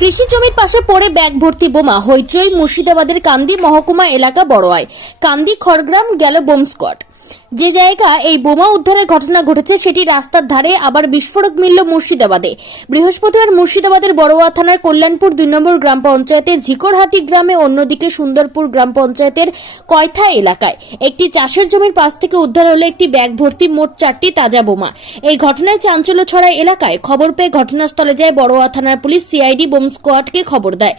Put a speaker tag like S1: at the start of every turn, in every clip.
S1: কৃষি জমির পাশে পড়ে ব্যাগ ভর্তি বোমা হইচই মুর্শিদাবাদের কান্দি মহকুমা এলাকা বড়োয়ায়। কান্দি খড়গ্রাম গেল বোম স্কোয়াড যে জায়গা এই বোমা উদ্ধারের ঘটনা ঘটেছে, সেটি রাস্তার ধারে আবার বিস্ফোরক মিলল মুর্শিদাবাদে। বৃহস্পতিবার মুর্শিদাবাদের বড়োয়া থানার কল্যাণপুর দুই নম্বর গ্রাম পঞ্চায়েতের ঝিকরহাটি গ্রামে অন্যদিকে সুন্দরপুর গ্রাম পঞ্চায়েতের কয়থা এলাকায় একটি চাষের জমির পাশ থেকে উদ্ধার হলো একটি ব্যাগ ভর্তি মোট চারটি তাজা বোমা। এই ঘটনায় চাঞ্চল্য ছড়ায় এলাকায় খবর পেয়ে ঘটনাস্থলে যায় বড়োয়া থানার পুলিশ, সিআইডি, বোম স্কোয়াডকে খবর দেয়।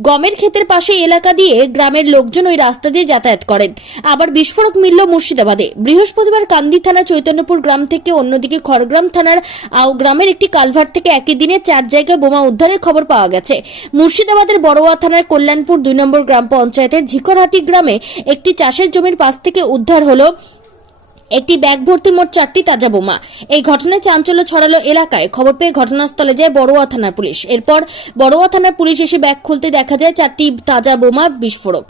S1: গমের ক্ষেতের পাশে এলাকা দিয়ে গ্রামের লোকজন ওই রাস্তা দিয়ে যাতায়াত করেন। আবার বিস্ফোরক মিলল মুর্শিদাবাদে। বৃহস্পতিবার কান্দি থানা চৈতন্যপুর গ্রাম থেকে অন্যদিকে খড়গ্রাম থানার আও গ্রামের একটি কালভার থেকে একই দিনে চার জায়গায় বোমা উদ্ধারের খবর পাওয়া গেছে। মুর্শিদাবাদের বড়োয়া থানার কল্যাণপুর দুই নম্বর গ্রাম পঞ্চায়েতের ঝিকরহাটি গ্রামে একটি চাষের জমির পাশ থেকে উদ্ধার হলো একটি ব্যাগ ভর্তি মোট চারটি তাজা বোমা। এই ঘটনায় চাঞ্চল্য ছড়ালো এলাকায়। খবর পেয়ে ঘটনাস্থলে যায় বড়ুয়া থানার পুলিশ। এরপর বড়ুয়া থানার পুলিশ এসে ব্যাগ খুলতে দেখা যায় চারটি তাজা বোমা বিস্ফোরক।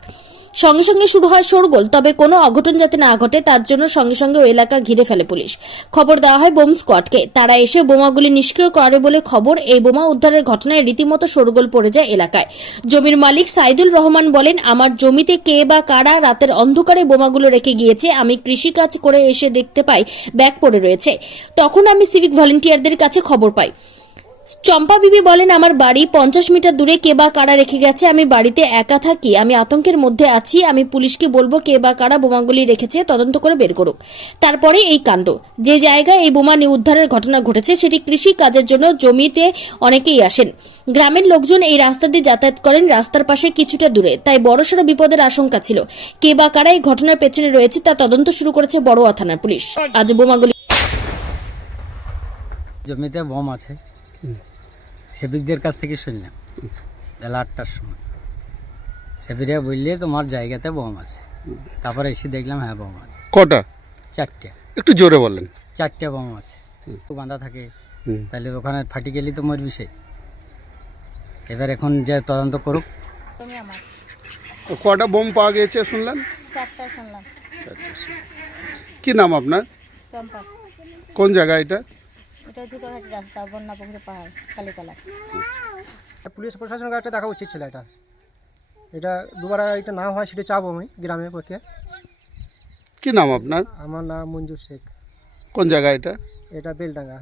S1: সঙ্গে সঙ্গে শুরু হয় শোরগোল, তবে কোনো অঘটন যাতে না ঘটে তার জন্য সঙ্গে সঙ্গে ওই এলাকা ঘিরে ফেলে পুলিশ। খবর দেওয়া হয় বোম স্কোয়াডকে। তারা এসে বোমাগুলি নিষ্ক্রিয় করে বলে খবর। এই বোমা উদ্ধারের ঘটনায় রীতিমতো শোরগোল পড়ে যায় এলাকায়। জমির মালিক সাইদুল রহমান বলেন, আমার জমিতে কে বা কারা রাতের অন্ধকারে বোমাগুলো রেখে গিয়েছে, আমি কৃষি কাজ করে এসে দেখতে পাই, ব্যাগ পড়ে রয়েছে। তখন আমি সিভিক ভলেন্টিয়ারদের কাছে খবর পাই। চম্পা বিবি বলেন, আমার বাড়ি পঞ্চাশ মিটার দূরে কে বা কারা রেখে গেছে, আমি বাড়িতে একা থাকি, আমি আতঙ্কের মধ্যে আছি, আমি পুলিশকে বলব কে বা কারা বোমাগুলি রেখেছে, তদন্ত করে বের করুক। তারপরে এই কাণ্ড, যে জায়গায় এই বোমা উদ্ধারের ঘটনা ঘটেছে, সেটি কৃষি কাজের জন্য জমিতে অনেকেই আসেন। গ্রামের লোকজন এই রাস্তা দিয়ে যাতায়াত করেন, রাস্তার পাশে কিছুটা দূরে, তাই বড়সড় বিপদের আশঙ্কা ছিল। কে বা কারা এই ঘটনার পেছনে রয়েছে, তা তদন্ত শুরু করেছে বড়োয়া থানার পুলিশ। আজ বোমাগুলি
S2: জমিতে বম আছে। সেবিকদের কাছ থেকে শুনলাম বেলা আটটার সময়। সেবিরা বললে তোমার জায়গাতে বম আছে। তারপরে এসে দেখলাম হ্যাঁ বম আছে।
S3: কটা?
S2: চারটে।
S3: একটু জোরে বললেন
S2: চারটে বম আছে। তো বাঁধা থাকে।
S3: হুম।
S2: তাহলে ওখানে ফাটি গেলে তো মরবি সেই এবার এখন যে তদন্ত করুক।
S3: কটা বোম পাওয়া গিয়েছে শুনলেন?
S4: চারটা শুনলাম।
S3: কি নাম আপনার?
S4: চম্পা।
S3: কোন জায়গা এটা?
S4: এটা ঝিকরহাটি রাস্তা বন্যা পুকুরে পাহাড় কালীতলা
S5: পুলিশ প্রশাসনকে একটা দেখা উচিত ছিল এটা। এটা দুবার আর এটা না হয় সেটা চাবো আমি গ্রামের পক্ষে।
S3: কি নাম আপনার?
S5: আমার নাম মঞ্জুর শেখ।
S3: কোন জায়গা এটা?
S5: এটা বেলডাঙ্গা।